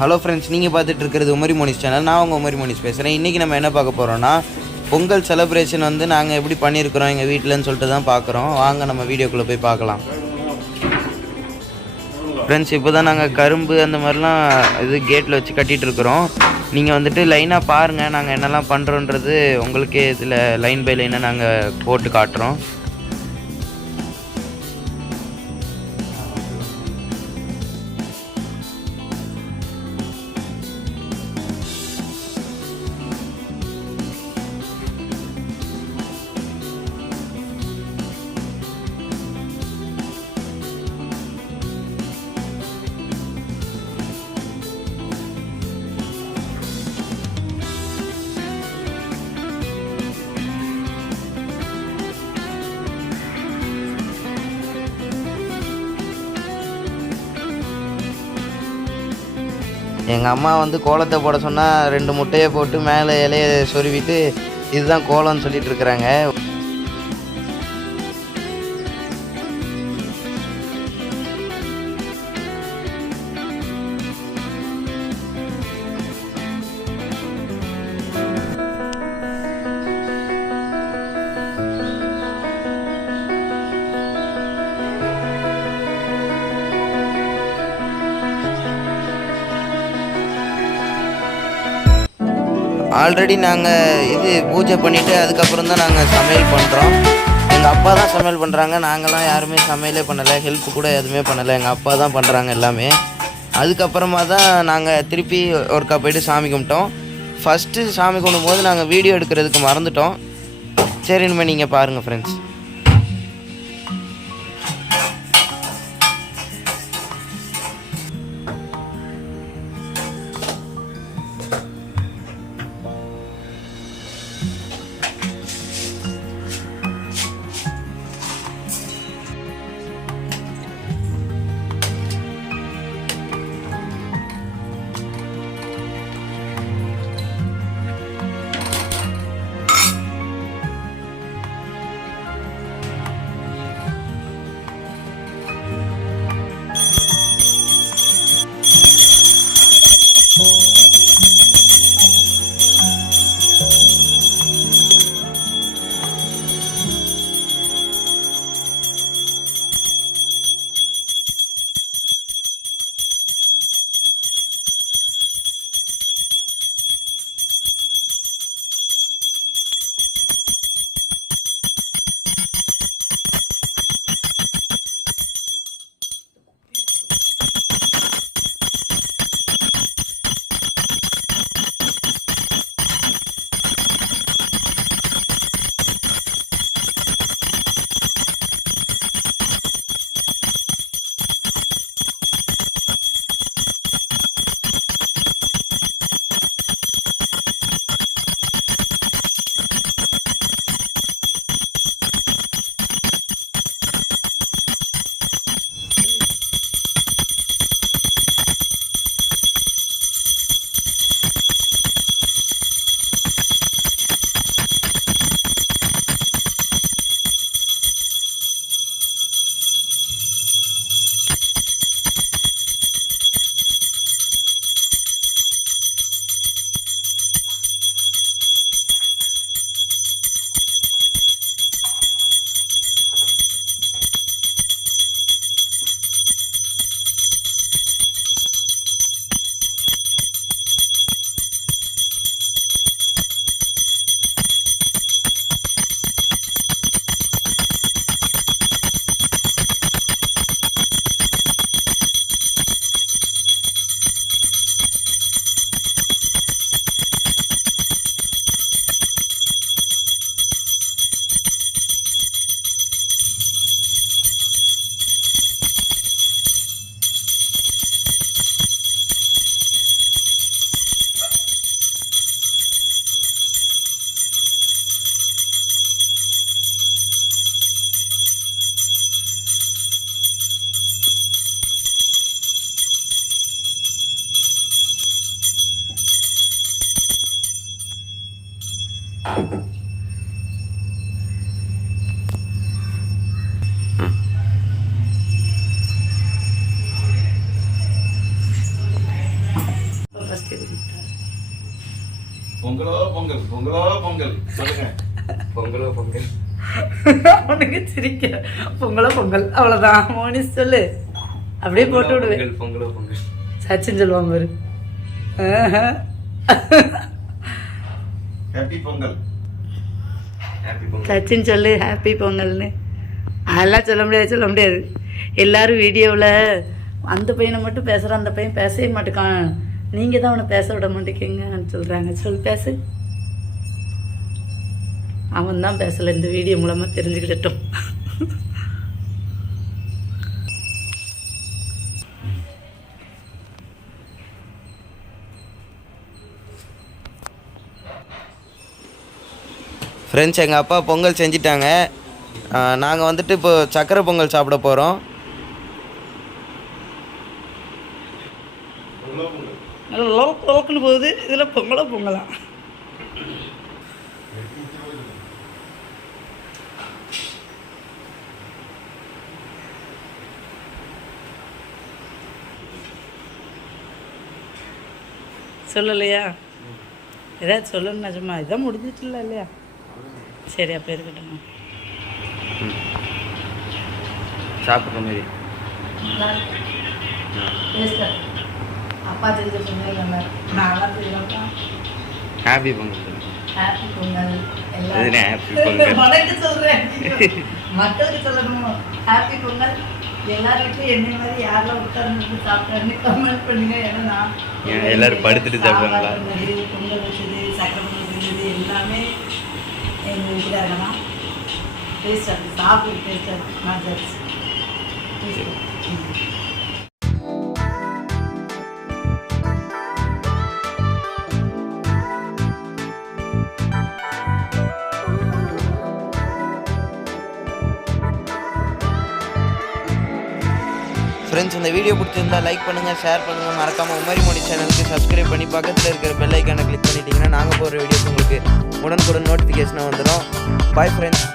Hello friends, நீங்கள் பார்த்துட்டு இருக்கிறது உமரி மோனிஸ் சேனல். நான் உங்கள் உமரி மோனிஸ் பேசுகிறேன். இன்றைக்கி நம்ம என்ன பார்க்க போகிறோன்னா, பொங்கல் செலிப்ரேஷன் வந்து நாங்கள் எப்படி பண்ணியிருக்கிறோம் எங்கள் வீட்டில்னு சொல்லிட்டு தான் பார்க்குறோம். வாங்க நம்ம வீடியோக்குள்ளே போய் பார்க்கலாம். ஃப்ரெண்ட்ஸ், இப்போ தான் நாங்கள் கரும்பு அந்த மாதிரிலாம் இது கேட்டில் வச்சு கட்டிகிட்ருக்குறோம். நீங்கள் வந்துட்டு லைனாக பாருங்கள், நாங்கள் என்னெல்லாம் பண்ணுறோன்றது உங்களுக்கே இதில் லைன் பை லைனாக நாங்கள் போட்டு காட்டுறோம். எங்கள் அம்மா வந்து கோலத்தை போட சொன்னால் 2 முட்டையை போட்டு மேலே இலையை சொருவிட்டு இதுதான் கோலம்னு சொல்லிட்டு இருக்கிறாங்க. ஆல்ரெடி நாங்கள் இது பூஜை பண்ணிவிட்டு அதுக்கப்புறம் தான் நாங்கள் சமையல் பண்ணுறோம். எங்கள் அப்பா தான் சமையல் பண்ணுறாங்க. நாங்கள்லாம் யாருமே சமையலே பண்ணலை, ஹெல்ப் கூட எதுவுமே பண்ணலை. எங்கள் அப்பா தான் பண்ணுறாங்க எல்லாமே. அதுக்கப்புறமா தான் நாங்கள் திருப்பி ஒருக்கா போய்ட்டு சாமி கும்பிட்டோம். ஃபஸ்ட்டு சாமி கும்பிடும்போது நாங்கள் வீடியோ எடுக்கிறதுக்கு மறந்துட்டோம். சரி, இனிமேல் நீங்கள் பாருங்கள் ஃப்ரெண்ட்ஸ். பொங்கலோ பொங்கல் பொங்கலோ பொங்கல் சொல்லுங்க. பொங்கலோ பொங்கல். அவனுக்கு சிரிக்க பொங்கலோ பொங்கல் அவ்வளோதான். மோனிஸ் சொல்லு, அப்படியே போட்டு விடுவேன். பொங்கலோ பொங்கல். சச்சின் சொல்லுவான் பாரு. ஹாப்பி பொங்கல். சச்சின் சொல்லு ஹாப்பி பொங்கல்னு. அதெல்லாம் சொல்ல முடியாது. எல்லாரும் வீடியோவில் அந்த பையனை மட்டும் பேசுகிறான், அந்த பையன் பேசவே மாட்டேக்கான், நீங்கள் தான் அவனை பேச விட மாட்டேங்கிங்கன்னு சொல்கிறாங்க. சொல் பேசு. அவன் தான் பேசலை, இந்த வீடியோ மூலமாக தெரிஞ்சுக்கிட்டட்டும். ஃப்ரெண்ட்ஸ், எங்கள் அப்பா பொங்கல் செஞ்சிட்டாங்க. நாங்கள் வந்துட்டு இப்போ சக்கரை பொங்கல் சாப்பிட போகிறோம். லோக்குன்னு போகுது, இதில் பொங்கலோ பொங்கலாம். சொல்லலையா? ஏதாச்சும் சொல்லணும் நிஜமா? இதான் முடிஞ்சிட்டுல இல்லையா? சரி, அப்போ இருக்கட்டும். சாப்பிட்ற மாதிரி அப்பா செஞ்ச பொங்கல் நல்லா நான்லாம் செய்யலாம். Happy Pongal. Happy Pongal. Happy Pongal மனக்கு சொல்கிறேன், மக்களுக்கு சொல்லணும். ஹாப்பி பொங்கல். எல்லார் வீட்லையும் என்னை மாதிரி யாரெல்லாம் உட்கார்ந்து சாப்பிட்டாருன்னு கமெண்ட் பண்ணுங்க. ஏன்னா நான் எல்லாரும் படுத்துட்டு சாப்பிடுவாங்களா? பொங்கல் வச்சது, சக்கரை பொங்கல் செஞ்சது எல்லாமே எங்கள் வீட்டில் இருக்கலாம். டேஸ்டாக இருக்குது, சாப்பிட்டு டேஸ்டாக இருக்குது. நான் ஜட்ஸ் ஃப்ரெண்ட்ஸ், இந்த வீடியோ பிடிச்சிருந்தா லைக் பண்ணுங்கள், ஷேர் பண்ணுங்கள். மறக்காமல் உமரி மோடி சேனலுக்கு சப்ஸ்கிரைப் பண்ணி பக்கத்தில் இருக்கிற பெல் ஐக்கானை கிளிக் பண்ணிட்டீங்கன்னா நாங்கள் போடுற வீடியோஸ் உங்களுக்கு உடனுக்குடன் நோட்டிஃபிகேஷனாக வந்துடும். Bye friends.